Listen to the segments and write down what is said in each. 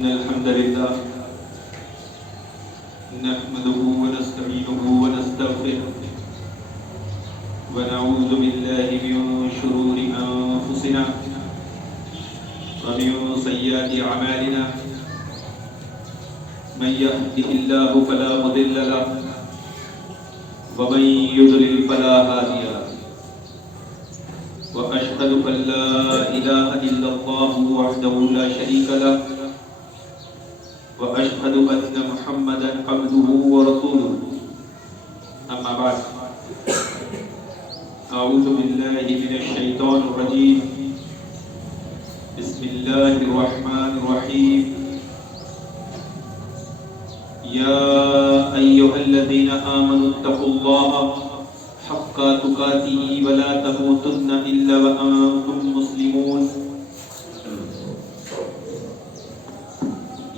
الحمد لله نحمده ونستعينه ونستغفره ونعوذ بالله من شرور أنفسنا ومن سيئات أعمالنا من يهده الله فلا مضل له ومن يضلل فلا هادي له وأشهد أن لا إله إلا الله وحده لا شريك له وأشهد أن محمدا عبده ورسوله أما بعد أعوذ بالله من الشيطان الرجيم بسم الله الرحمن الرحيم يا أيها الذين آمنوا اتقوا الله حق تقاته ولا تموتن إلا وأنتم مسلمون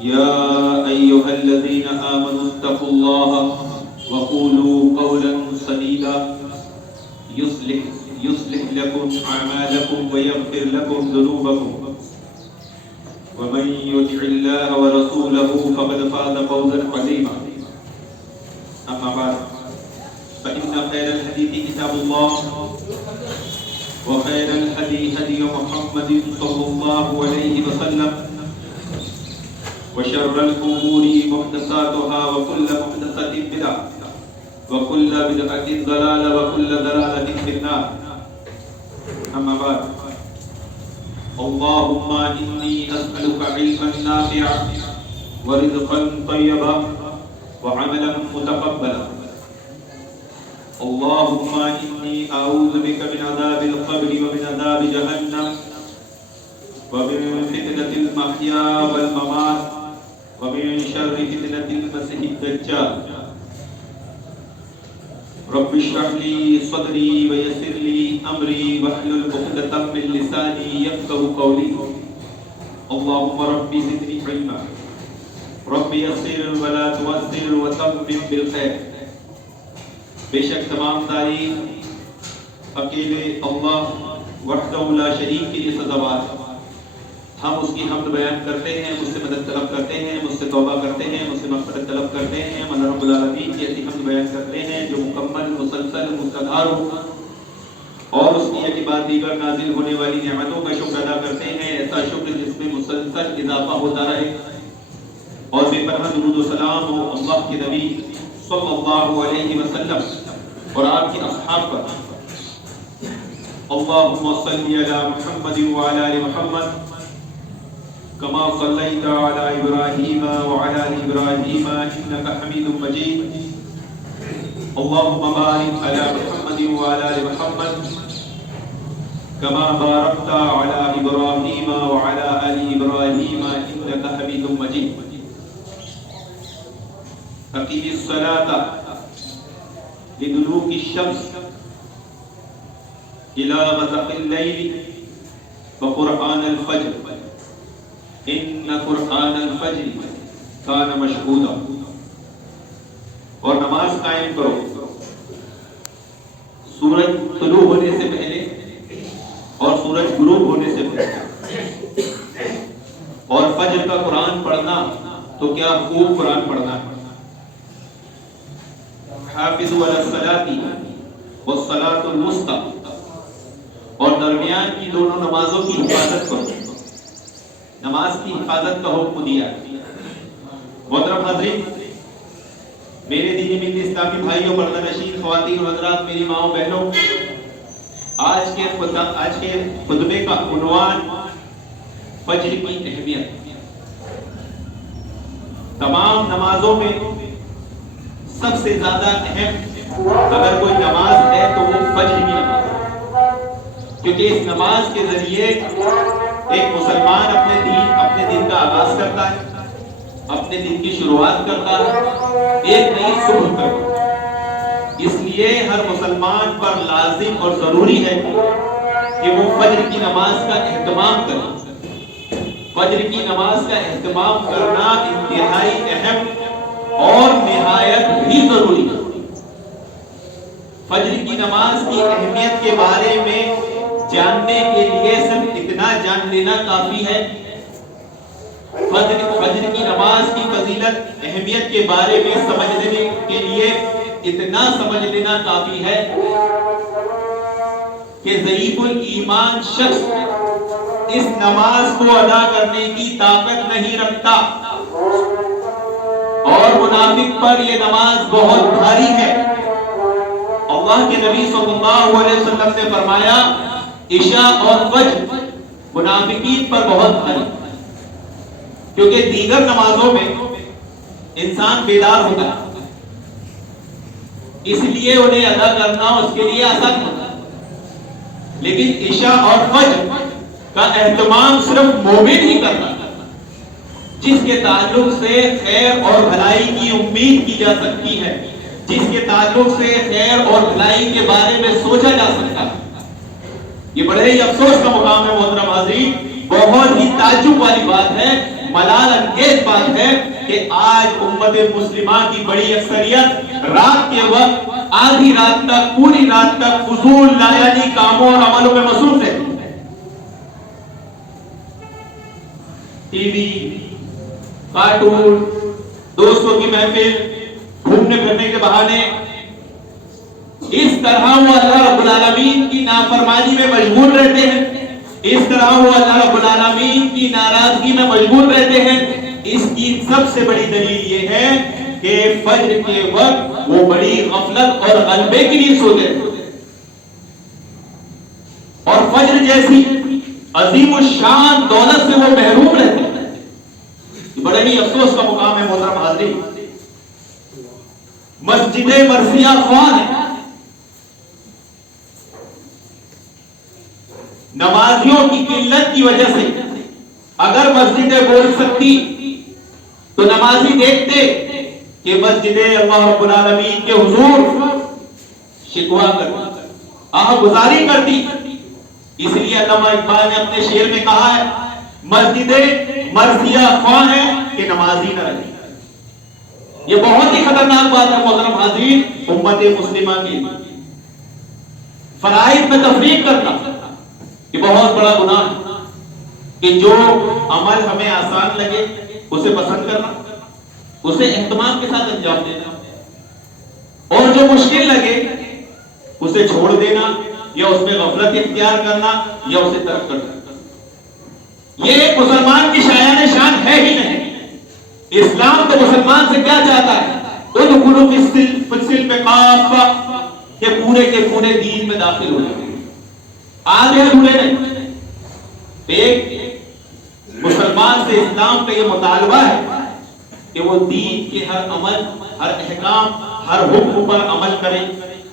يا أيها الذين آمنوا اتقوا الله وقولوا قولا سديدا يصلح لكم أعمالكم ويغفر لكم ذنوبكم ومن يطع الله ورسوله فقد فاز فوزا عظيما أما بعد فإن خير الحديث كتاب الله وخير الهدي هدي محمد صلى الله عليه وسلم وشر الأمور محدثاتها وكل محدثة بدعة وكل بدعة ضلالة وكل ضلالة في النار أما بعد اللهم إني أسألك علما نافعا ورزقا طيبا وعملا متقبلا اللهم إني أعوذ بك من عذاب القبر ومن عذاب جهنم ومن فتنة المحيا والممات ومن شر فتنة المسيح الدجال رب اشرح لي صدري ويسر لي أمري واحلل عقدة من لساني يفقهوا قولي اللهم رب زدني علما رب يسر ولا تعسر وتمم بالخير بے شک تمام تعریف اکیلے اللہ وحدہ لا شریک کے لیے سزاوار ہے۔ ہم اس کی حمد بیان کرتے ہیں، مجھ سے مدد طلب کرتے ہیں، مجھ سے توبہ کرتے ہیں، مجھ سے مغفرت طلب کرتے ہیں، مولا رب العالمین کی ایسی حمد بیان کرتے ہیں جو مکمل مسلسل مستدار ہو، اور اس کی ایک بعد دیگر نازل ہونے والی نعمتوں کا شکر ادا کرتے ہیں، ایسا شکر جس میں مسلسل اضافہ ہوتا رہے، اور بے پناہ درود و سلام ہو اللہ کے نبی صلی اللہ علیہ وسلم اور آپ کے اصحاب پر۔ اللهم صل على محمد وعلى آل محمد كما صليت على إبراهيم وعلى آل إبراهيم إنك حميد مجيد اللهم بارك على محمد وعلى آل محمد كما باركت على إبراهيم وعلى آل إبراهيم إنك حميد مجيد أقم الصلاة لدلوك الشمس إلى غسق الليل وقرآن الفجر إن قرآن الفجر كان مشهودا۔ اور نماز قائم کرو سورج طلوع ہونے سے پہلے اور سورج غروب ہونے سے پہلے، اور فجر کا قرآن پڑھنا تو کیا خوب قرآن پڑھنا ہے۔ حافظوا علی الصلاۃ والصلاۃ الوسطی، اور درمیان کی دونوں نمازوں کی حفاظت کرو، نماز کی حفاظت کا حکم دیا۔ محترم حاضرین، میرے دینی ملت اسلامی بھائیوں، پردہ نشین خواتین و حضرات، میری ماؤں بہنوں، آج کے خطبے کا عنوان فجر کی اہمیت۔ تمام نمازوں میں سب سے زیادہ اہم اگر کوئی نماز ہے تو وہ فجر کی نماز ہے، کیونکہ اس نماز کے ذریعے ایک مسلمان اپنے دن کا آغاز کرتا ہے، اپنے دن کی شروعات کرتا ہے، ایک نئی صبح کرتا ہے۔ اس لیے ہر مسلمان پر لازم اور ضروری ہے کہ وہ فجر کی نماز کا اہتمام کرے۔ فجر کی نماز کا اہتمام کرنا انتہائی اہم اور نہایت بھی ضروری ہے۔ فجر کی نماز کی اہمیت کے بارے میں جاننے کے لیے صرف اتنا جان لینا کافی ہے فجر کی نماز کی فضیلت اہمیت کے بارے میں سمجھنے کے لیے اتنا سمجھ لینا کافی ہے کہ ضعیف الایمان شخص اس نماز کو ادا کرنے کی طاقت نہیں رکھتا، اور منافق پر یہ نماز بہت بھاری ہے۔ اللہ کے نبی صلی اللہ علیہ وسلم نے فرمایا عشاء اور فجر منافقین پر بہت بھاری، کیونکہ دیگر نمازوں میں انسان بیدار ہوتا ہے، اس لیے انہیں ادا کرنا اس کے لیے آسان ہوتا ہے، لیکن عشاء اور فجر کا اہتمام صرف مومن ہی کرتا ہے، جس کے تعلق سے خیر اور بھلائی کی امید کی جا سکتی ہے، جس کے تعلق سے خیر اور بھلائی کے بارے میں سوچا جا سکتا ہے۔ یہ بڑے ہی افسوس کا مقام ہے محترم حاضرین، بہت ہی تعجب والی بات ہے، ملال انگیز بات ہے کہ آج امت مسلمہ کی بڑی اکثریت رات کے وقت آدھی رات تک، پوری رات تک فضول لایانی کاموں اور عملوں میں مصروف ہے۔ ٹی وی، کارٹون، دوستوں کی محفل، گھومنے پھرنے کے بہانے، اس طرح وہ اللہ رب العالمین کی نافرمانی میں مشغول رہتے ہیں، اس طرح وہ اللہ رب العالمین کی ناراضگی میں مشغول رہتے ہیں۔ اس کی سب سے بڑی دلیل یہ ہے کہ فجر کے وقت وہ بڑی غفلت اور غلبے کے لیے سوتے ہیں، اور فجر جیسی عظیم الشان دولت سے وہ محروم رہتے ہیں۔ بڑے ہی افسوس کا مقام ہے محترم حاضرین، مسجد مرثیہ خواہ ہے، نمازیوں کی قلت کی وجہ سے اگر مسجدیں بول سکتی تو نمازی دیکھتے کہ مسجدیں اللہ رب العالمین کے حضور شکوہ کرتی، آہ گزاری کرتی۔ اس لیے علامہ اقبال نے اپنے شعر میں کہا ہے مسجدیں مرثیہ خواہ ہیں کہ نمازی نہ رہے۔ یہ بہت ہی خطرناک بات ہے محترم حاضرین امت مسلمہ کی، فرائض میں تفریق کرنا یہ بہت بڑا گناہ ہے، کہ جو عمل ہمیں آسان لگے اسے پسند کرنا، اسے اہتمام کے ساتھ انجام دینا، اور جو مشکل لگے اسے چھوڑ دینا، یا اس میں غفلت اختیار کرنا، یا اسے ترک کرنا۔ یہ ایک مسلمان کی شایان شان ہے ہی نہیں۔ اسلام تو مسلمان سے کیا چاہتا ہے؟ ادخلوا فی السلم کافہ، کہ پورے کے پورے دین میں داخل ہو جائے، آدھے ادھورے نہیں۔ ایک مسلمان سے اسلام کا یہ مطالبہ ہے کہ وہ دین کے ہر عمل، ہر احکام، ہر حکم پر عمل کرے،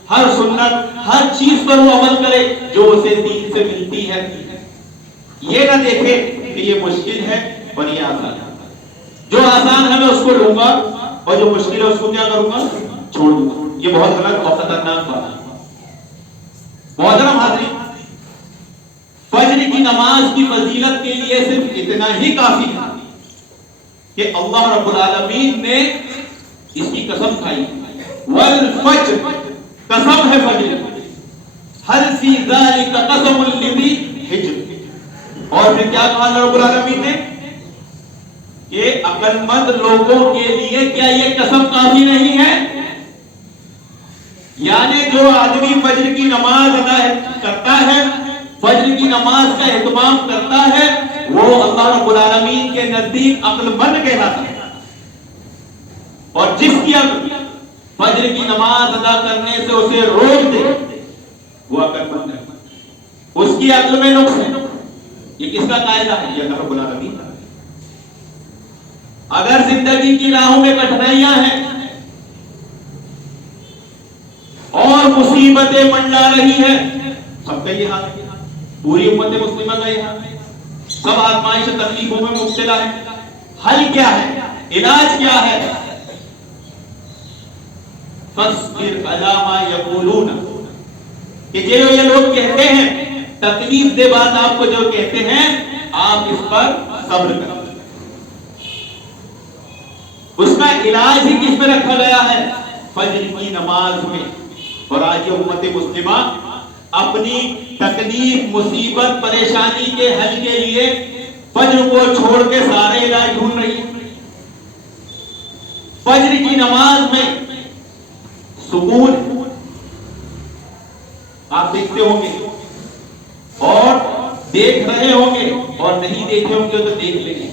ہر سنت، ہر چیز پر وہ عمل کرے جو اسے دین سے ملتی ہے۔ یہ نہ دیکھے کہ یہ مشکل ہے اور یہ آسان ہے، جو آسان ہے میں اس کو لوں گا اور جو مشکل ہے اس کو کیا کروں گا؟ چھوڑ دوں گا۔ یہ بہت غلط اور خطرناک بات ہے۔ محترم حاضرین، فجر کی نماز کی فضیلت کے لیے صرف اتنا ہی کافی ہے کہ اللہ رب العالمین نے اس کی قسم کھائی، والفجر، قسم ہے فجر، ہل فی ذالک قسم لذی حجر۔ اور پھر کیا کہا اللہ رب العالمین نے کہ عقل مند لوگوں کے لیے کیا یہ قسم کافی نہیں ہے؟ یعنی جو آدمی فجر کی نماز ادا کرتا ہے، فجر کی نماز کا اہتمام کرتا ہے، وہ اللہ رب العالمین کے نزدیک عقل مند کہلاتا ہے، اور جس کی عقل فجر کی نماز ادا کرنے سے اسے روک دے وہ عقل مند ہے، اس کی عقل میں نقص ہے۔ یہ کس کا قاعدہ ہے؟ یہ اللہ رب العالمین کا۔ اگر زندگی کی راہوں میں کٹھنائیاں ہیں اور مصیبتیں منڈا رہی ہیں، سب کا یہ حال ہے، پوری امت مسلمہ کا یہ حال ہے، سب آزمائش و تکلیفوں میں مبتلا ہے۔ حل کیا ہے؟ علاج کیا ہے؟ فاصبر علی ما یقولون، کہ جو یہ لوگ کہتے ہیں، تکلیف دہ بات آپ کو جو کہتے ہیں، آپ اس پر صبر کریں۔ اس کا علاج ہی کس میں رکھا گیا ہے؟ فجر کی نماز میں۔ اور آج یہ امت مسلمہ اپنی تکلیف، مصیبت، پریشانی کے حل کے لیے فجر کو چھوڑ کے سارے علاج ڈھونڈ رہی ہے. فجر کی نماز میں سکون آپ دیکھتے ہوں گے اور دیکھ رہے ہوں گے اور نہیں دیکھے ہوں گے تو دیکھ لیں گے.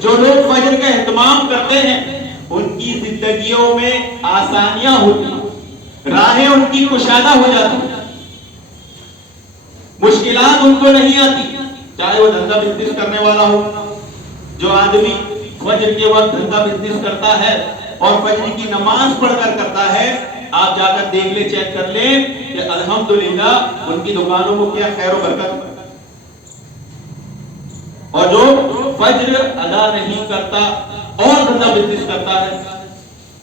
جو لوگ فجر کا اہتمام کرتے ہیں ان کی زندگیوں میں آسانیاں ہوتی ہیں، راہیں ان کی کشادہ ہو جاتی ہیں، مشکلات ان کو نہیں آتی. چاہے وہ دھندا بزنس کرنے والا ہو، جو آدمی فجر کے وقت دھندا بزنس کرتا ہے اور فجر کی نماز پڑھ کر کرتا ہے، آپ جا کر دیکھ لیں، چیک کر لیں کہ الحمدللہ ان کی دکانوں کو کیا خیر و برکت. اور جو فجر ادا نہیں کرتا اور دھندا بزنس کرتا ہے،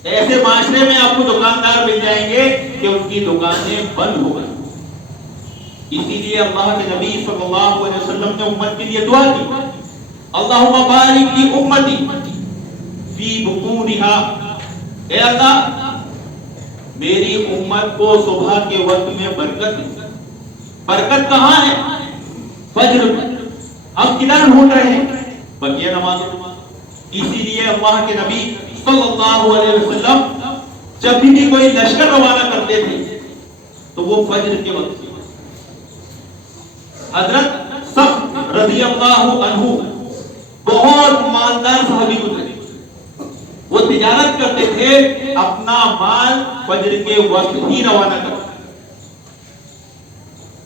ایسے معاشرے میں آپ کو دکاندار مل جائیں گے کہ ان کی دکانیں بند ہو گئی. اسی لیے اللہ کے نبی صلی اللہ علیہ وسلم نے امت کے لیے دعا کی، اللہم بارک لی امتی فی بکورہا، اے اللہ میری امت کو صبح کے وقت میں برکت دے. برکت کہاں ہے؟ فجر میں. ہم کدھر ڈھونڈ رہے ہیں؟ بقیہ نمازوں. اسی لیے اللہ کے نبی صلی اللہ علیہ وسلم جب بھی کوئی لشکر روانہ کرتے تھے تو وہ فجر کے وقت. حضرت صخر رضی اللہ عنہ بہت مالدار صحابی گزرے. وہ تجارت کرتے تھے، اپنا مال فجر کے وقت ہی روانہ کرتے.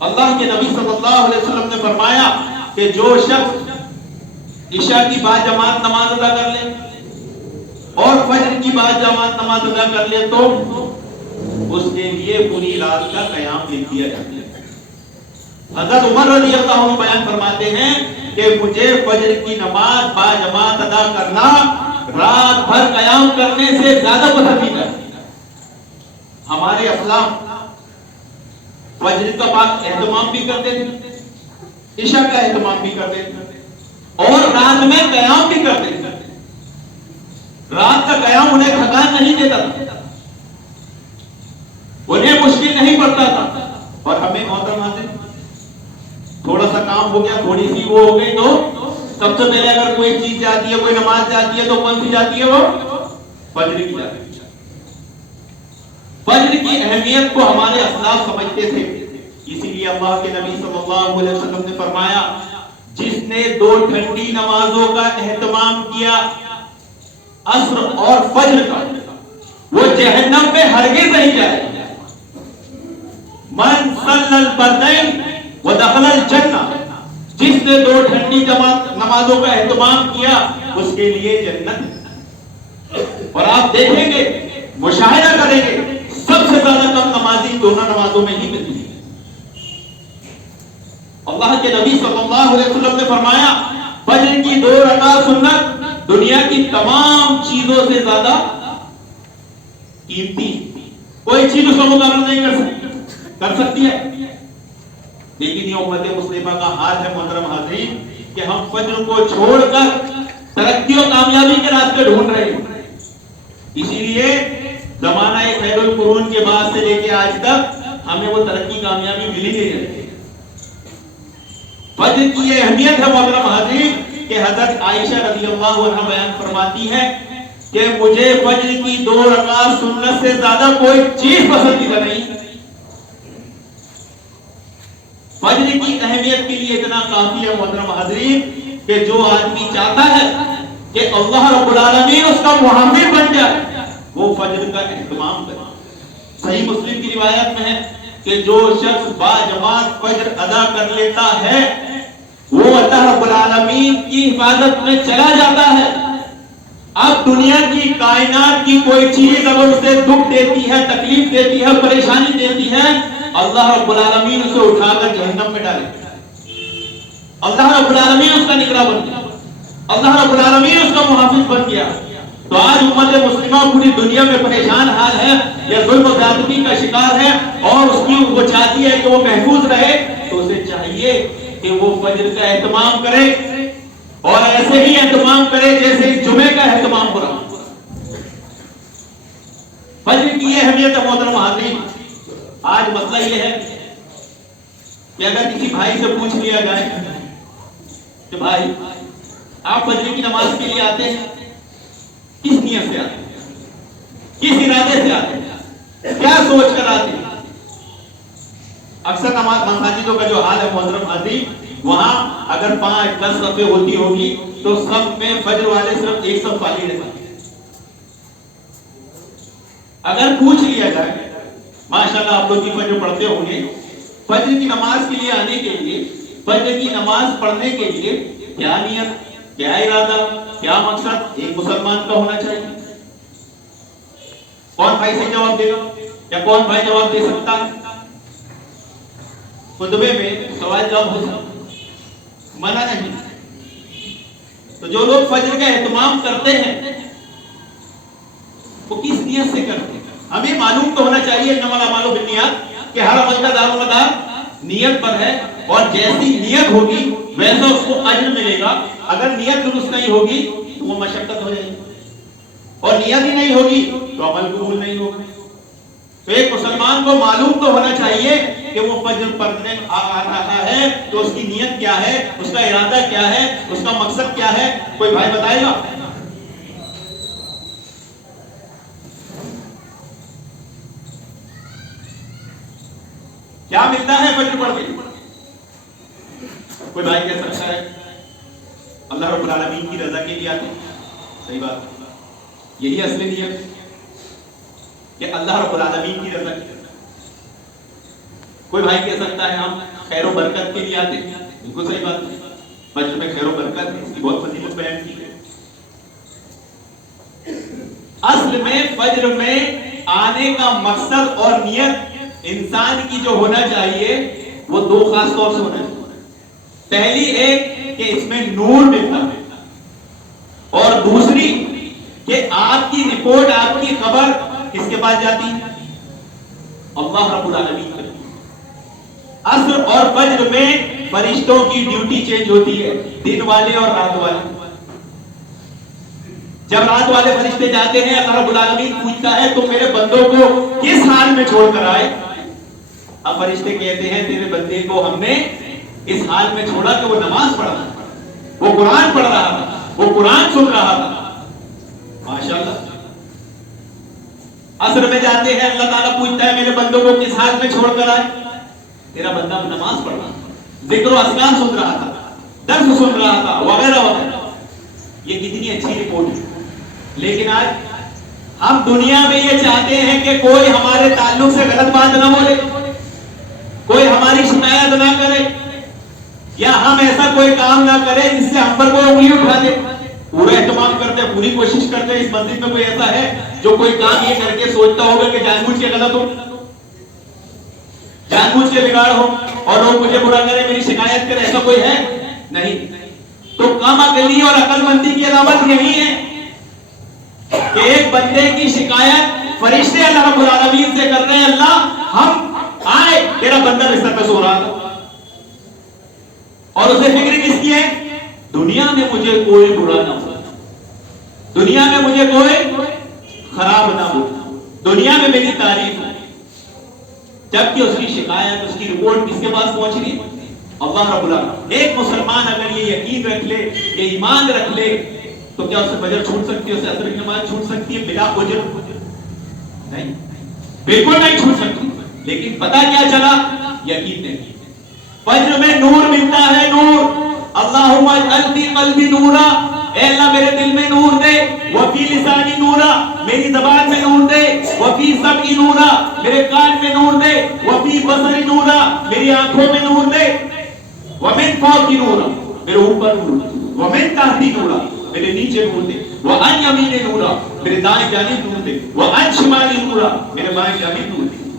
اللہ کے نبی صلی اللہ علیہ وسلم نے فرمایا کہ جو شخص عشاء کی بعد جماعت نماز ادا کر لے اور فجر کی بعد جماعت نماز ادا کر لے تو اس کے لیے پوری رات کا قیام لکھ دیا جاتا ہے. حضرت عمر رضی اللہ عنہ بیان فرماتے ہیں کہ مجھے فجر کی نماز با جماعت ادا کرنا رات بھر قیام کرنے سے زیادہ پسندیدہ ہے. ہمارے اسلام فجر کا اہتمام بھی کرتے تھے، عشاء کا اہتمام بھی کرتے تھے اور رات میں قیام بھی کرتے تھے. رات کا قیام انہیں تھکان نہیں دیتا تھا، انہیں مشکل نہیں پڑتا تھا. اور ہمیں محترم حاضرین تھوڑا سا کام ہو گیا، تھوڑی سی وہ ہو گئی تو سب سے پہلے اگر کوئی چیز جاتی ہے، کوئی نماز جاتی ہے تو کون سی جاتی ہے؟ وہ فجر کی جاتی ہے. فجر کی اہمیت کو ہمارے اسلاف سمجھتے تھے. اسی لیے اللہ کے نبی صلی اللہ علیہ وسلم نے فرمایا جس نے 2 ٹھنڈی نمازوں کا اہتمام کیا، عصر اور فجر کا، وہ جہنم میں ہرگز نہیں جائے گا. من صلی البردین ودخل الجنہ، جس نے 2 ٹھنڈی نمازوں کا اہتمام کیا اس کے لیے جنت. اور آپ دیکھیں گے، مشاہدہ کریں گے، سب سے زیادہ کم نمازی دونوں نمازوں میں ہی ملتی ہے. اللہ کے نبی صلی اللہ علیہ وسلم نے فرمایا فجر کی 2 رکعت سنت دنیا کی تمام چیزوں سے زیادہ قیمتی، کوئی چیز اس کا مقابلہ نہیں کر سکتی ہے. لیکن یہ امت مسلمہ کا حال ہے محترم حاضرین کہ ہم فجر کو چھوڑ کر ترقی و کامیابی کے راستے ڈھونڈ رہے ہیں. اسی لیے زمانہ خیر القرون کے بعد سے لے کے آج تک ہمیں وہ ترقی کامیابی ملی نہیں ہے. فجر کی یہ اہمیت ہے محترم حاضرین کہ حضرت عائشہ رضی اللہ عنہا بیان فرماتی ہے کہ مجھے فجر کی 2 رکعت سنت سے زیادہ کوئی چیز پسندیدہ نہیں. فجر کی اہمیت کے لیے اتنا کافی ہے محترم حاضرین کہ جو آدمی چاہتا ہے کہ اللہ رب العالمین اس کا محمد بن جائے وہ فجر کا اہتمام کرے. صحیح مسلم کی روایت میں ہے کہ جو شخص با جماعت فجر ادا کر لیتا ہے وہ اللہ رب العالمین کی حفاظت میں چلا جاتا ہے. اب دنیا کی کائنات کی کوئی چیز اگر اسے دکھ دیتی ہے، تکلیف دیتی ہے، پریشانی دیتی ہے، اللہ رب العالمین اسے اٹھا کر جہنم میں ڈالے. اللہ رب العالمین اس کا نگراں بن گیا، اللہ رب العالمین اس کا محافظ بن گیا. تو آج امت مسلمہ پوری دنیا میں پریشان حال ہے، یا ظلم و زیادتی کا شکار ہے اور اس کی وہ چاہتی ہے کہ وہ محفوظ رہے، تو اسے چاہیے کہ وہ فجر کا اہتمام کرے اور ایسے ہی اہتمام کرے جیسے جمعے کا اہتمام ہو رہا. فجر کی یہ اہمیت ہے محترم حاضرین. آج مسئلہ یہ ہے کہ اگر کسی بھائی سے پوچھ لیا جائے کہ بھائی آپ فجر کی نماز کے لیے آتے ہیں، کس نیت سے آتے ہیں؟ کس ارادے سے آتے ہیں؟ کیا سوچ کر آتے ہیں؟ اکثر نماز مساجدوں کا جو حال ہے محترم عزیز، وہاں اگر 5-10 صفیں ہوتی ہوگی تو سب میں فجر والے صرف ایک صف خالی رہتا ہے۔ اگر پوچھ لیا جائے، ماشاءاللہ آپ لوگ کی فجر پڑھتے ہوں گے، فجر کی نماز کے لیے آنے کے لیے، فجر کی نماز پڑھنے کے لیے کیا نیت، کیا ارادہ، کیا مقصد ایک مسلمان کا ہونا چاہیے؟ کون بھائی سے جواب دے گا یا کون بھائی جواب دے سکتا ہے؟ خطبے میں سوال جواب ہو سکتا، منع نہیں۔ تو جو لوگ فجر کا اہتمام کرتے ہیں وہ کس نیت سے کرتے ہیں؟ ہمیں معلوم تو ہونا چاہیے انما الاعمال بالنیات کہ ہر عمل کا دار و مدار نیت پر ہے، اور جیسی نیت ہوگی ویسا اس کو اجر ملے گا۔ اگر نیت درست نہیں ہوگی تو وہ مشقت ہو جائے گی، اور نیت ہی نہیں ہوگی تو عمل قبول نہیں ہوگا۔ تو ایک مسلمان کو معلوم تو ہونا چاہیے کہ وہ فجر پڑھنے آ رہا ہے تو اس کی نیت کیا ہے، اس کا ارادہ کیا ہے، اس کا مقصد کیا ہے؟ کوئی بھائی بتائے گا؟ کیا ملتا ہے فجر پڑھ کے؟ کوئی بھائی کہہ سکتا ہے اللہ رب العالمین کی رضا کے لیے آتے ہیں۔ صحیح بات، یہی اصل نیت کہ اللہ رب العالمین کی رضا کی۔ کوئی بھائی کہہ سکتا ہے ہم خیر و برکت کے لیے آتے ہیں۔ بالکل صحیح بات ہے، فجر میں خیر و برکت ہے، اس کی بہت فضیلت بیان کی ہے۔ اصل میں فجر میں آنے کا مقصد اور نیت انسان کی جو ہونا چاہیے وہ دو خاص طور سے ہونا چاہیے۔ پہلی ایک کہ اس میں نور ملتا ہے، اور دوسری کہ آپ کی رپورٹ، آپ کی خبر کس کے پاس جاتی ہے؟ اللہ رب العالمین کے۔ عصر اور فجر میں فرشتوں کی ڈیوٹی چینج ہوتی ہے، دن والے اور رات والے۔ جب رات والے فرشتے جاتے ہیں اللہ رب العالمین پوچھتا ہے تم میرے بندوں کو کس حال میں چھوڑ کر آئے؟ اب فرشتے کہتے ہیں تیرے بندے کو ہم نے اس حال میں چھوڑا کہ وہ نماز پڑھ رہا تھا، وہ قرآن پڑھ رہا تھا، وہ قرآن سن رہا تھا۔ ماشاءاللہ۔ عصر میں جاتے ہیں اللہ تعالیٰ پوچھتا ہے میرے بندوں کو کس حال میں چھوڑ کر آئے؟ تیرا بندہ نماز پڑھ رہا تھا، ذکر و اذکار سن رہا تھا، درس سن رہا تھا، وغیرہ وغیرہ۔ یہ کتنی اچھی رپورٹ ہے۔ لیکن آج ہم دنیا میں یہ چاہتے ہیں کہ کوئی ہمارے تعلق سے غلط بات نہ بولے، کوئی ہماری شکایت نہ کرے، یا ہم ایسا کوئی کام نہ کرے جس سے ہم پر کوئی انگلی اٹھا دے۔ پورا اہتمام کرتے ہیں، پوری کوشش کرتے ہیں۔ اس مسجد میں کوئی ایسا ہے جو کوئی کام یہ کر کے سوچتا ہوگا کہ جان بوجھ کے غلط ہو، جان بوجھ کے بگاڑ ہو اور لوگ مجھے برا کرے، میری شکایت کرے؟ ایسا کوئی ہے؟ نہیں۔ تو کم عقلی اور عقل مندی کی علامت یہی ہے کہ ایک بندے کی شکایت فرشتے اللہ رب العالمین سے کر رہے ہیں، اللہ ہم آئے تیرا بندہ بستر پہ سو رہا تھا، اور اسے فکر کس کی ہے؟ دنیا میں مجھے کوئی برا نہ ہو، دنیا میں مجھے کوئی خراب نہ ہو، دنیا میں میری تعریف ہے۔ جبکہ اس کی شکایت، اس کی رپورٹ کس کے پاس پہنچ رہی ہے؟ اللہ رب العالمین۔ ایک مسلمان اگر یہ یقین رکھ لے، یہ ایمان رکھ لے، تو کیا اسے فجر چھوٹ سکتی ہے، اسے عصر کی نماز چھوٹ سکتی ہے بلا اجر؟ نہیں، بالکل نہیں چھوٹ سکتی۔ لیکن پتہ کیا چلا؟ یقین نہیں۔ فجر میں نور ملتا ہے، نور۔ اللہم اجعل فی قلبی نورا، اے اللہ میرے دل میں نور دے، وفی لسانی نورا، میری زبان میں نور دے، وفی سمعی نورا، میرے کان میں نور دے، وفی بصری نورا، میری آنکھوں میں نور دے، ومن فوقی نورا، میرے اوپر نور دے، ومن تحتی نورا، میرے نیچے نور دے، وعن یمین نورا، میرے دائیں جانب نور دے، وعن شمالی نورا، میرے بائیں جانب نور دے،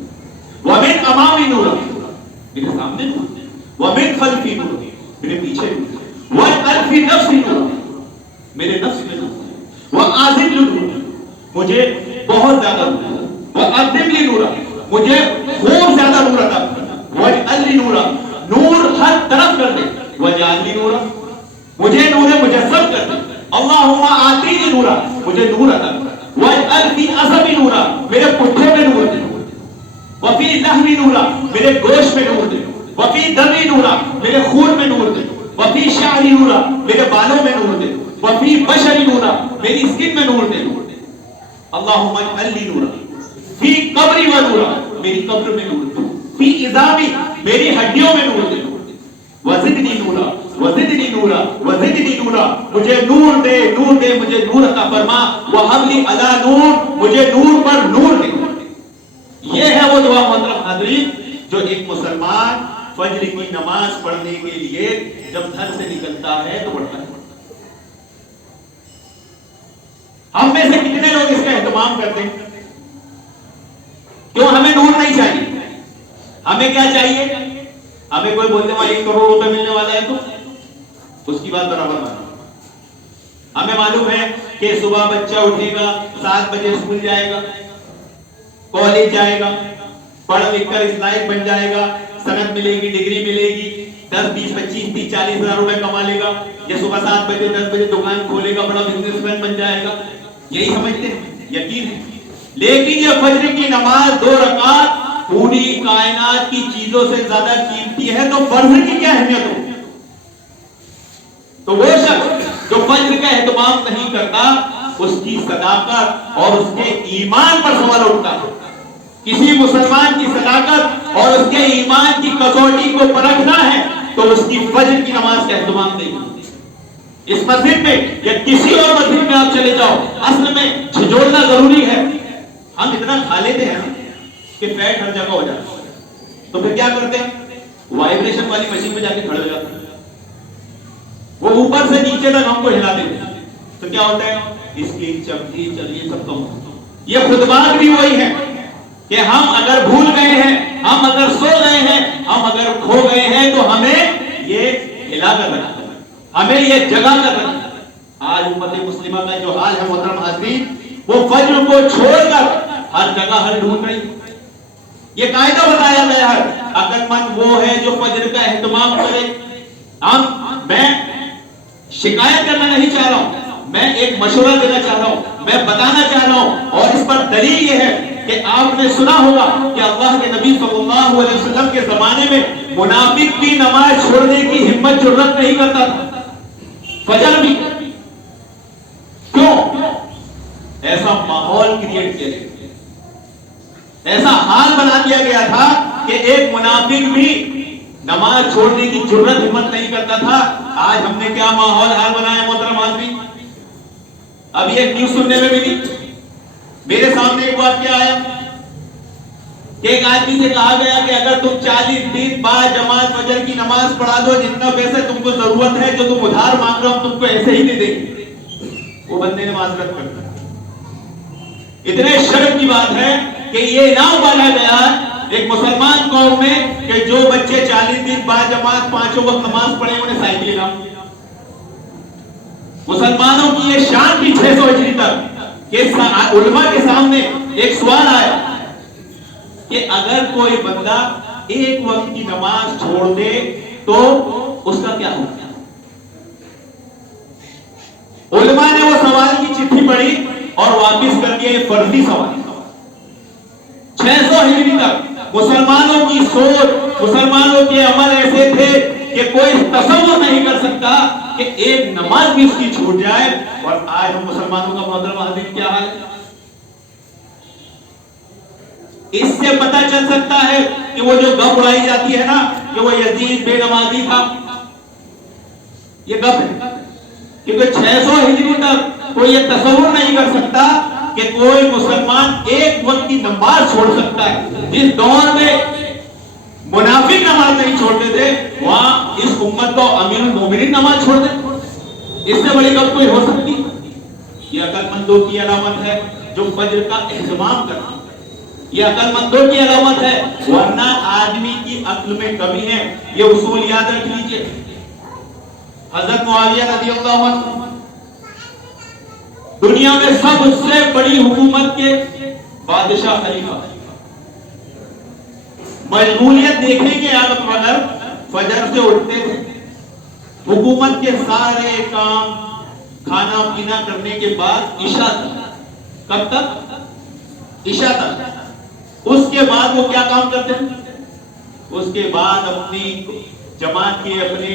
ومن امامی نورا، میرے سامنے نور دے، ومن خلفی نور دے، میرے پیچھے نور دے، وَاجْعَلْ فِي نَفْسِي نُورًا، میرے نفس میں نور دے، وَأَزِدْ لِي نُورًا، مجھے بہت زیادہ نور دے، وَأَزِدْ لِي نُورًا، مجھے خوب زیادہ نور عطا کر، وَاجْعَلْ لِي نُورًا، نور ہر طرف کر دے، وَاجْعَلْ لِي نُورًا، مجھے نور مجسم کر دے، اللہم آتِینِی نورا، مجھے نور عطا کر، وَاجْعَلْ فِی عَصَبِی نورا، میرے پٹھے میں نور دے، وَفِی لَحْمِی نورا، میرے گوشت میں نور دے، وَفِی دَمِی نورا، میرے خون میں نور دے، وفی شعری نورا، میرے بالوں میں نور دے، وفی بشری نورا، میری اسکن میں نور دے، اللہم اجعل لی نورا فی قبری و نورا، میری قبر میں نور دے، فی عظامی، میری ہڈیوں میں نور دے، وزدنی نورا وزدنی نورا وزدنی نورا، مجھے نور دے نور دے، مجھے نور عطا فرما، وہب لی علی نور، مجھے نور پر نور دے۔ یہ ہے وہ دعا محترم حاضرین جو ایک مسلمان فجر کی نماز پڑھنے کے لیے جب گھر سے نکلتا ہے تو پڑھتا ہے۔ ہم میں سے کتنے لوگ اس کا اہتمام کرتے ہیں؟ کیوں ہمیں نور نہیں چاہیے؟ ہمیں کیا چاہیے؟ ہمیں کوئی بولنے والا 1 کروڑ روپے ملنے والا ہے تو اس کی بات برابر مانو۔ ہمیں معلوم ہے کہ صبح بچہ اٹھے گا، 7 بجے اسکول جائے گا، کالج جائے گا، پڑھ لکھ کر اس لائق بن جائے گا، سند ملے گی، ڈگری ملے گی، 10 20 25 30 40 ہزار روپے کما لے گا، یہ صبح 7 بجے 10 بجے دکان کھولے گا، بڑا بزنس مین بن جائے گا، یہی سمجھتے ہیں، یقین ہے۔ لیکن یہ فجر کی نماز 2 رکعت پوری کائنات کی چیزوں سے زیادہ قیمتی ہے، تو فرض کی کیا اہمیت ہو؟ تو وہ شخص جو فجر کا اہتمام نہیں کرتا، اس کی صداقت اور اس کے ایمان پر سوال اٹھتا ہے۔ کسی مسلمان کی صداقت اور اس کے ایمان کی کسوٹی کو پرکھنا ہے تو اس کی فجر کی نماز کا اہتمام نہیں۔ اس مسجد میں یا کسی اور مسجد میں آپ چلے جاؤ، اصل میں جھجولنا ضروری ہے۔ ہم اتنا کھا لیتے ہیں کہ فیٹ ہر جگہ ہو جاتا ہے، تو پھر کیا کرتے ہیں؟ وائبریشن والی مشین میں جا کے کھڑے ہو جاتے ہیں، وہ اوپر سے نیچے تک ہم کو ہلا دیتے ہیں، تو کیا ہوتا ہے؟ اس کی چمکی چلیے سب کم ہوتا ہے۔ یہ خطبات بھی وہی ہے کہ ہم اگر بھول گئے ہیں، ہم اگر سو گئے ہیں، ہم اگر کھو گئے ہیں تو ہمیں یہ ہلا کر رکھنا ہے، ہمیں یہ جگہ کر رکھنا ہے۔ آج امت مسلمہ کا جو حال ہے محترم حاضرین، وہ فجر کو چھوڑ کر ہر جگہ ہر ڈھونڈ رہی۔ یہ قاعدہ بتایا گیا ہے، عقل مند وہ ہے جو فجر کا اہتمام کرے۔ میں شکایت کرنا نہیں چاہ رہا ہوں، میں ایک مشورہ دینا چاہ رہا ہوں، میں بتانا چاہ رہا ہوں، اور اس پر دلیل یہ ہے کہ آپ نے سنا ہوگا کہ اللہ کے نبی صلی اللہ علیہ وسلم کے زمانے میں منافق بھی نماز چھوڑنے کی ہمت جرأت نہیں کرتا تھا، فجر بھی۔ کیوں؟ ایسا ماحول کریٹ کیا گیا، ایسا حال بنا دیا گیا تھا کہ ایک منافق بھی نماز چھوڑنے کی جرأت ہمت نہیں کرتا تھا۔ آج ہم نے کیا ماحول حال بنایا محترم حاضرین؟ ابھی ایک نیوز سننے میں ملی، میرے سامنے ایک واقعہ آیا کہ ایک آدمی سے کہا گیا کہ اگر تم 40 دن بعد جماعت فجر کی نماز پڑھا دو، جتنا پیسے تم کو ضرورت ہے، جو تم ادھار مانگ رہے ہو، تم کو ایسے ہی دے دیں گے۔ وہ بندے نے معذرت کر دی۔ اتنے شرم کی بات ہے کہ یہ انعام ڈالا گیا ایک مسلمان قوم میں کہ جو بچے 40 دن بعد جماعت 5 وقت نماز پڑھے انہیں سائیکل انعام۔ مسلمانوں کی یہ شان تھی 600 ہجری تک کہ علماء کے سامنے ایک سوال آیا کہ اگر کوئی بندہ ایک وقت کی نماز چھوڑ دے تو اس کا کیا ہوگا؟ علماء نے وہ سوال کی چٹھی پڑھی اور واپس کر دیا یہ فرضی سوال۔ 600 ہجری تک مسلمانوں کی سوچ، مسلمانوں کے عمل ایسے تھے کہ کوئی تصور نہیں کر سکتا کہ ایک نماز بھی اس کی چھوٹ جائے۔ اور آج ہم مسلمانوں کا محترم حاضرین کیا حال ہے؟ اس سے پتہ چل سکتا ہے کہ وہ جو گپ اڑائی جاتی ہے نا کہ وہ یزید بے نمازی تھا، یہ گپ ہے، کیونکہ 600 ہجری تک کوئی یہ تصور نہیں کر سکتا کہ کوئی مسلمان ایک وقت کی نماز چھوڑ سکتا ہے۔ جس دور میں منافق نماز نہیں چھوڑتے تھے، وہاں اس امت کو امیر المومنین نماز چھوڑ دے، اس سے بڑی بات کوئی ہو سکتی؟ یہ عقل مندوں کی علامت ہے جو فجر کا اہتمام کرتے ہیں، یہ عقل مندوں کی علامت ہے، ورنہ آدمی کی عقل میں کمی ہے۔ یہ اصول یاد رکھ لیجئے۔ حضرت معاویہ رضی اللہ عنہ دنیا میں سب سے بڑی حکومت کے بادشاہ خلیفہ، مشغولیت دیکھیں گے آپ اگر فجر سے اٹھتے تھے، حکومت کے سارے کام کھانا پینا کرنے کے بعد عشاء تک۔ کب تک؟ عشاء تک۔ اس کے بعد وہ کیا کام کرتے ہیں؟ اس کے بعد اپنی جماعت کے اپنے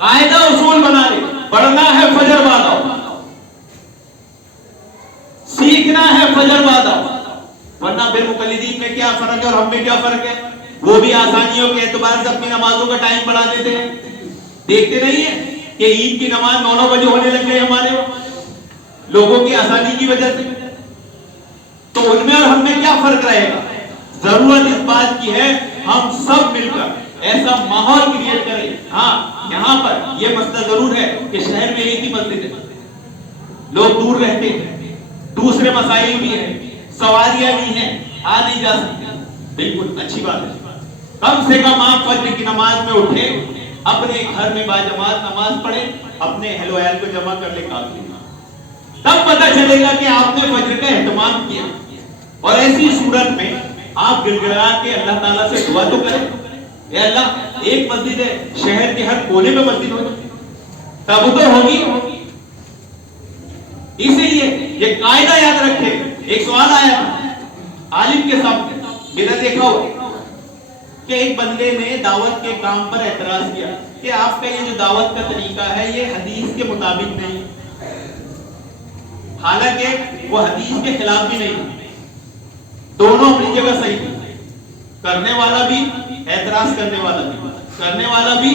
قاعدہ اصول بنا لے. پڑھنا ہے فجر بعد آؤ, سیکھنا ہے فجر بعد آؤ. ورنہ پھر مقلدین میں کیا فرق ہے اور ہم میں کیا فرق ہے؟ وہ بھی آسانیوں کے اعتبار سے اپنی نمازوں کا ٹائم بڑھا دیتے ہیں. دیکھتے نہیں ہیں کہ عید کی نماز 9 بجے ہونے لگ گئی ہمارے لوگوں کی آسانی کی وجہ سے. تو ان میں اور ہم میں کیا فرق رہے گا؟ ضرورت اس بات کی ہے ہم سب مل کر ایسا ماحول کریٹ کریں. ہاں یہاں پر یہ مسئلہ ضرور ہے کہ شہر میں ایک ہی مسجد ہے, لوگ دور رہتے ہیں, دوسرے مسائل بھی ہیں, سواریاں بھی ہیں, آ نہیں جا سکتے. بالکل اچھی بات ہے. کم سے کم آپ فجر کی نماز میں اٹھے, اپنے گھر میں باجماعت نماز پڑھے, اپنے اہل و عیال کو جمع کر لے کافی. تب پتہ چلے گا کہ آپ نے فجر کا اہتمام کیا. اور ایسی صورت میں آپ گڑ گڑا کے اللہ تعالیٰ سے دعا تو کریں, اے اللہ ایک مسجد ہے, شہر کے ہر کونے میں مسجد ہو, تب تو ہوگی. اسی لیے یہ قاعدہ یاد رکھے. ایک سوال آیا عالم کے سامنے, میرا دیکھا ہو کہ ایک بندے نے دعوت کے کام پر اعتراض کیا کہ آپ کا یہ جو دعوت کا طریقہ ہے یہ حدیث کے مطابق نہیں, حالانکہ وہ حدیث کے خلاف بھی نہیں, دونوں اپنی جگہ صحیح تھی. کرنے والا بھی, اعتراض کرنے والا بھی, کرنے والا بھی,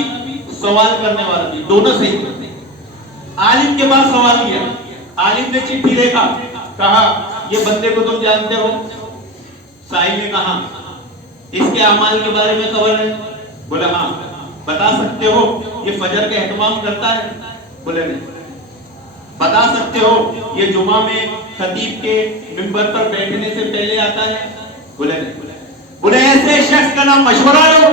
سوال کرنے والا بھی, دونوں صحیح تھے. عالم کے پاس سوال کیا, عالم نے چٹھی دیکھا, کہا یہ بندے کو تم جانتے ہو؟ سائل نے کہا اس کے اعمال کے بارے میں خبر ہے؟ بولا ہاں. بتا سکتے ہو یہ فجر کا اہتمام کرتا ہے؟ بولے نہیں. بتا سکتے ہو یہ جمعہ میں خطیب کے منبر پر بیٹھنے سے پہلے آتا ہے؟ بولے نہیں. بولے ایسے شخص کا نہ مشورہ لو,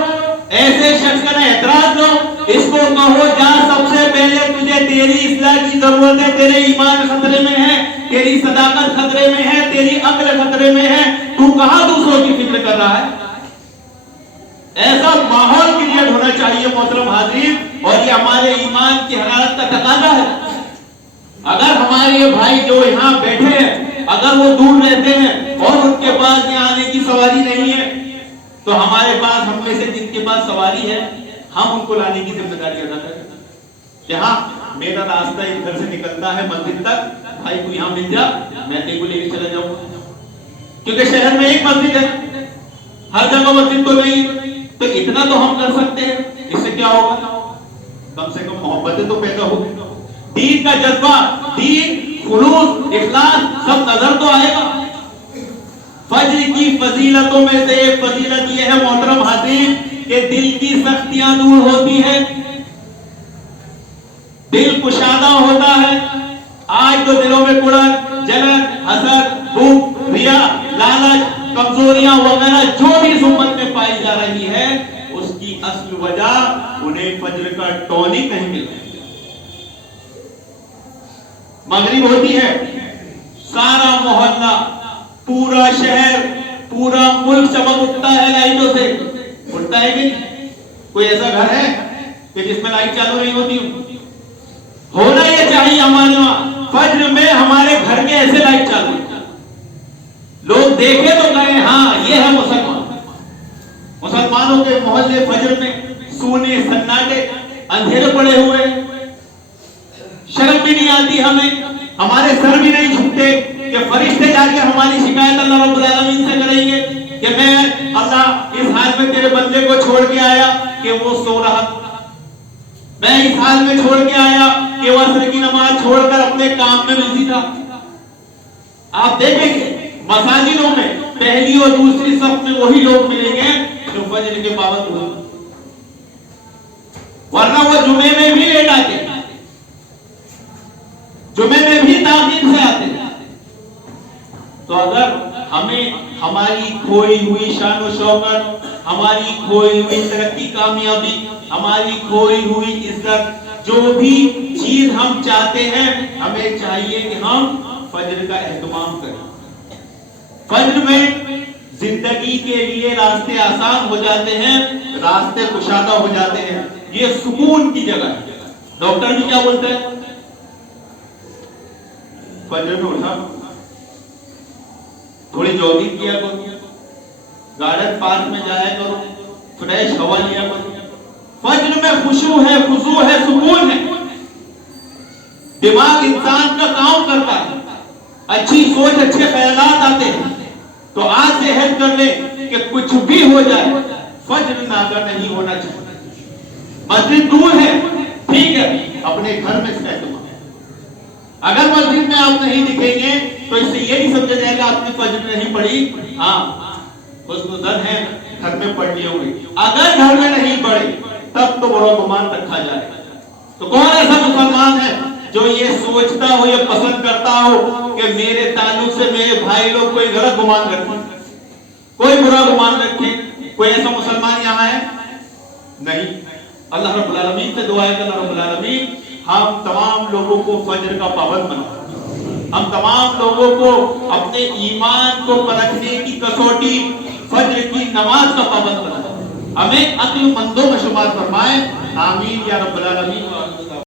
ایسے شخص کا نہ اعتراض لو, اس کو کہو جا سب سے پہلے تجھے تیری اصلاح کی ضرورت ہے, تیرے ایمان خطرے میں ہے, تیری صداقت خطرے میں ہے, تیری عقل خطرے میں ہے, تو کہاں دوسروں کی فکر کر رہا ہے؟ ایسا ماحول کریٹ ہونا چاہیے محترم حاضرین, اور یہ ہمارے ایمان کی حرارت کا تقاضا ہے. اگر ہمارے یہ بھائی جو یہاں بیٹھے ہیں اگر وہ دور رہتے ہیں اور ان کے پاس یہاں آنے کی سواری نہیں ہے, تو ہمارے پاس, ہم میں سے جن کے پاس سواری ہے, ہم ان کو لانے کی ذمہ داری ادا کریں. یہاں میرا راستہ ایک گھر سے نکلتا ہے مسجد تک, بھائی کو یہاں مل جا, میں تیرے کو لے کے چلا جاؤں, کیونکہ شہر میں ایک مسجد ہے, ہر جگہ مسجد تو نہیں. تو اتنا تو ہم کر سکتے ہیں. اس سے کیا ہوگا؟ کم سے کم محبتیں تو پیدا ہوگی, دین کا جذبہ, دین, خلوص, اخلاص سب نظر تو آئے گا. فجر کی فضیلتوں میں سے ایک فضیلت یہ ہے محترم حاضرین کہ دل کی سختیاں دور ہوتی ہے, دل کشادہ ہوتا ہے. آج تو دلوں میں کڑن, جلن, حسد, بھوک, ریا, لالچ, کمزوریاں وغیرہ جو بھی اس امت میں پائی جا رہی ہے, اس کی اصل وجہ انہیں فجر کا ٹونک نہیں ملتا. مغرب ہوتی ہے, سارا محلہ, پورا شہر, پورا ملک چمک اٹھتا ہے لائٹوں سے. اٹھتا ہے کہ نہیں؟ کوئی ایسا گھر ہے کہ جس میں لائٹ چالو نہیں ہوتی؟ ہونا یہ چاہیے ہمارے وہاں فجر میں ہمارے گھر کے ایسے لائٹ چالو, لوگ دیکھے تو کہیں ہاں یہ ہے مسلمان. مسلمانوں کے محلے فجر میں سونے سناٹے, اندھیرے پڑے ہوئے, شرم بھی نہیں آتی ہمیں, ہمارے سر بھی نہیں جھکتے کہ فرشتے جا کے ہماری شکایت اللہ رب العالمین سے کریں گے کہ میں اللہ اس حال میں تیرے بندے کو چھوڑ کے آیا کہ وہ سو رہا, میں اس حال میں چھوڑ کے آیا کہ وہ عصر کی نماز چھوڑ کر اپنے کام میں بزی تھا. آپ دیکھیں گے مساجدوں میں پہلی اور دوسری صف میں وہی لوگ ملیں گے جو فجر کے پابند ہوتے, ورنہ وہ جمعے میں بھی لیٹ آتے, جمعے میں بھی تاخیر سے آتے. تو اگر ہمیں ہماری کھوئی ہوئی شان و شوکت, ہماری کھوئی ہوئی ترقی کامیابی, ہماری کھوئی ہوئی عزت, جو بھی چیز ہم چاہتے ہیں, ہمیں چاہیے کہ ہم فجر کا اہتمام کریں. فجر میں زندگی کے لیے راستے آسان ہو جاتے ہیں, راستے کشادہ ہو جاتے ہیں. یہ سکون کی جگہ ہے. ڈاکٹر بھی کیا بولتے ہیں؟ فجر میں اٹھا, تھوڑی جاگنگ کیا کرو, گارڈن پارک میں جایا کرو, فریش ہوا لیا کرو, فجر میں خشوع ہے، خضوع ہے، سکون ہے، دماغ انسان کا کام کرتا ہے، اچھی سوچ، اچھے خیالات آتے ہیں. تو آج سے عہد کر لے کہ کچھ بھی ہو جائے فجر ناگا نہیں ہونا چاہیے. مسجد دور ہے، ٹھیک ہے، اپنے گھر میں سے تمام. اگر مسجد میں آپ نہیں دکھیں گے تو اس سے یہ نہیں سمجھا جائے گا آپ نے فجر نہیں پڑھی. ہاں حسن ظن ہے گھر میں پڑھ لی ہوگی. اگر گھر میں نہیں پڑھی تب تو برا گمان رکھا جائے. تو کون ایسا مسلمان ہے جو یہ سوچتا ہو، یہ پسند کرتا ہو کہ میرے تعلق سے میرے بھائی لوگ کوئی غلط گمان رکھیں، کوئی برا گمان رکھیں؟ کوئی ایسا مسلمان یہاں ہے؟ نہیں. اللہ رب العالمین سے دعا ہے کہ اللہ رب العالمین ہم تمام لوگوں کو فجر کا پابند بنا، ہم تمام لوگوں کو اپنے ایمان کو پرکھنے کی کسوٹی فجر کی نماز کا پابند بنا، ہمیں عقل مندوں میں شمار فرمائے. آمین یا رب العالمین.